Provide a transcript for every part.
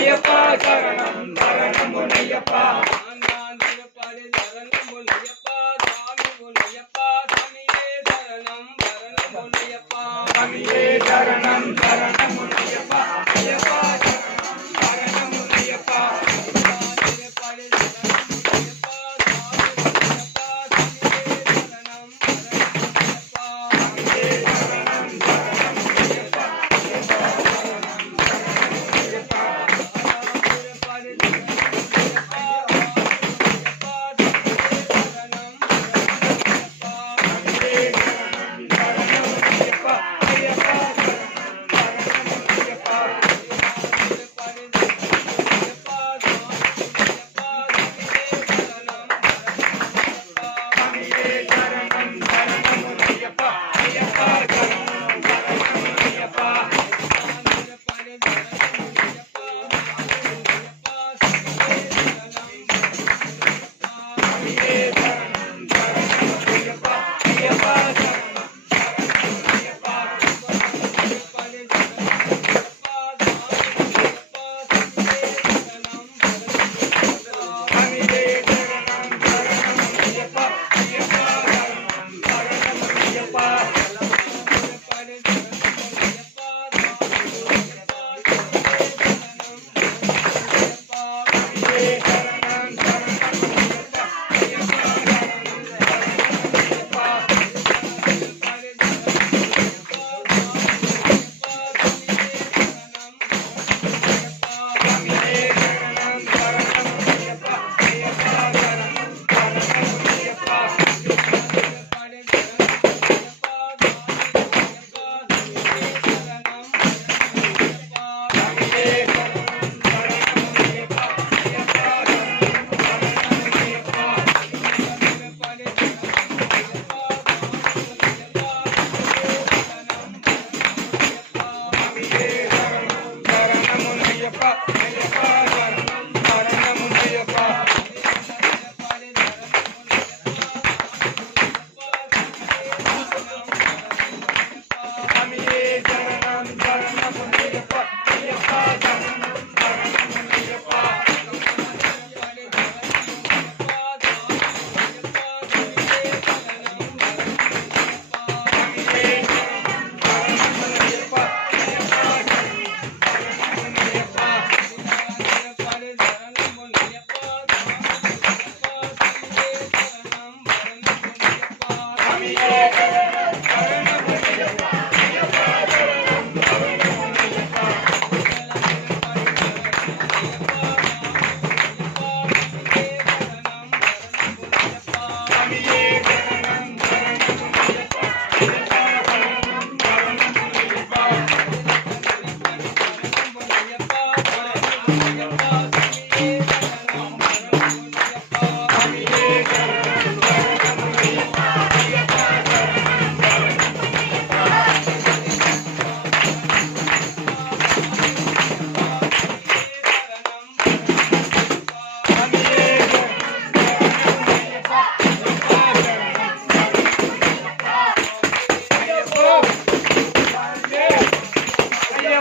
ஐயப்பா சரணம்.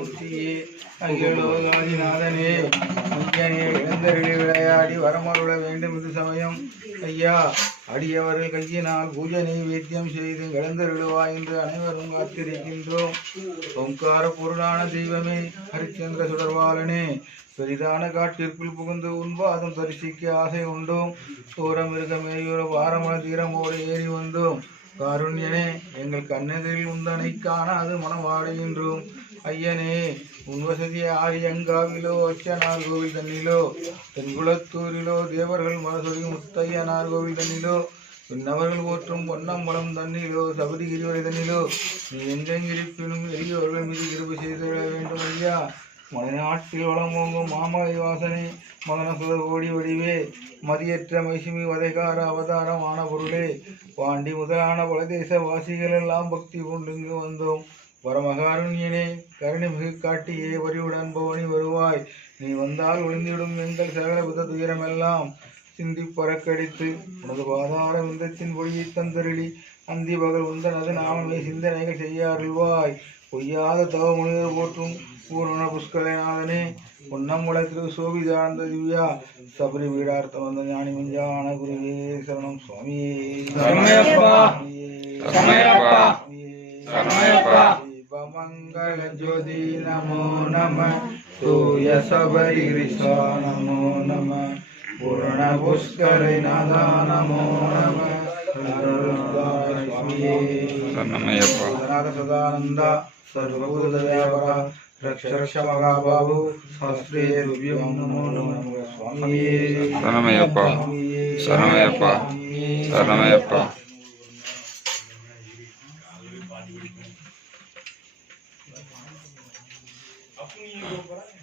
மூர்த்தியே அகிலோகாதிநாதனே ஐயனே இளந்தரிலே விளையாடி வரமருள வேண்டும் இது சமயம். ஐயா அடியவர்கள் கையினால் பூஜை நைவேத்தியம் செய்து இழந்தருளுவா என்று அனைவரும் காத்திருக்கின்றோம். ஓங்கார பொருளான தெய்வமே ஹரிச்சந்திர சுடர்வாளனே. பெரிதான காட்டிற்குள் புகுந்து உன்பாதம் தரிசிக்க ஆசை உண்டோம். சோரம் இருக்க மேயூர வாரமன தீரமோடு ஏறி வந்தோம். காருண்யனே எங்கள் கண்ணெதிரில் உந்தனை காணாது மனம் வாடுகின்றோம் ஐயனே உன் வசதி ஆரியங்காவிலோ அச்சனார் கோவில் தண்ணிலோ தென்குளத்தூரிலோ தேவர்கள் மலசொலி முத்தையனார் கோவில் தண்ணிலோ பின்னவர்கள் போற்றும் பொன்னம்பலம் தண்ணிலோ சபரிகிரிவரை தண்ணிலோ நீ எங்கெங்கிருப்பினும் எளியவர்கள் மீது கிருபை செய்து வேண்டும் ஐயா. மலைநாட்டில் வளம் ஓங்கும் மாமலை வாசனை மகன ஓடி வடிவே மதியற்ற மைசுமி வதைகார அவதாரமான பொருளே பாண்டி முதலான பலதேச வாசிகள் எல்லாம் பக்தி கொண்டு இங்கு வந்தோம். வரமகாருண்யனே கருணை மிகு காட்டியே வரிவுடன் பவனி வருவாய். நீ வந்தால் ஒளிந்திடும் எங்கள் சகலவித துயரமெல்லாம் சிந்தி பறக்கடித்து உனது பாதார விந்தத்தின் பொழியை தந்தருளி அந்தி பகல் உந்தனது நாமமே சிந்தனைகள் செய்ய அருள்வாய். பொய்யாத தவ முனிவர் போற்றும் பூரண புஷ்கரநாதனே பொன்னம்புல திரு சோபிதானந்த திவ்யா. சபரி வீடார்த்த வந்த ஞானி மஞ்சான குருவே சரணம். சுவாமியே ज्योति नमो। नमः सूयसबरिगृशो नमो नमः। पूर्णपुष्करिणदा नमो नमः। सदानन्द सर्वभूतदेवर रक्ष रक्ष महाबाबु शास्त्रे नमो नमः। स्वामी शरणमयप्पा शरणमयप्पा शरणमयप्पा you go, but I